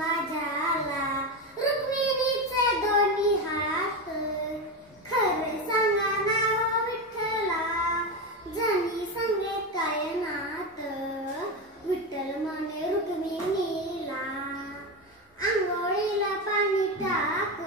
माझ्याला रुक्मिणीचे दोन्ही हात खरे सांगा ना हो विठ्ठला जणी संगे काय नात विठ्ठल म्हणे रुक्मिणीला आंघोळीला पाणी टाक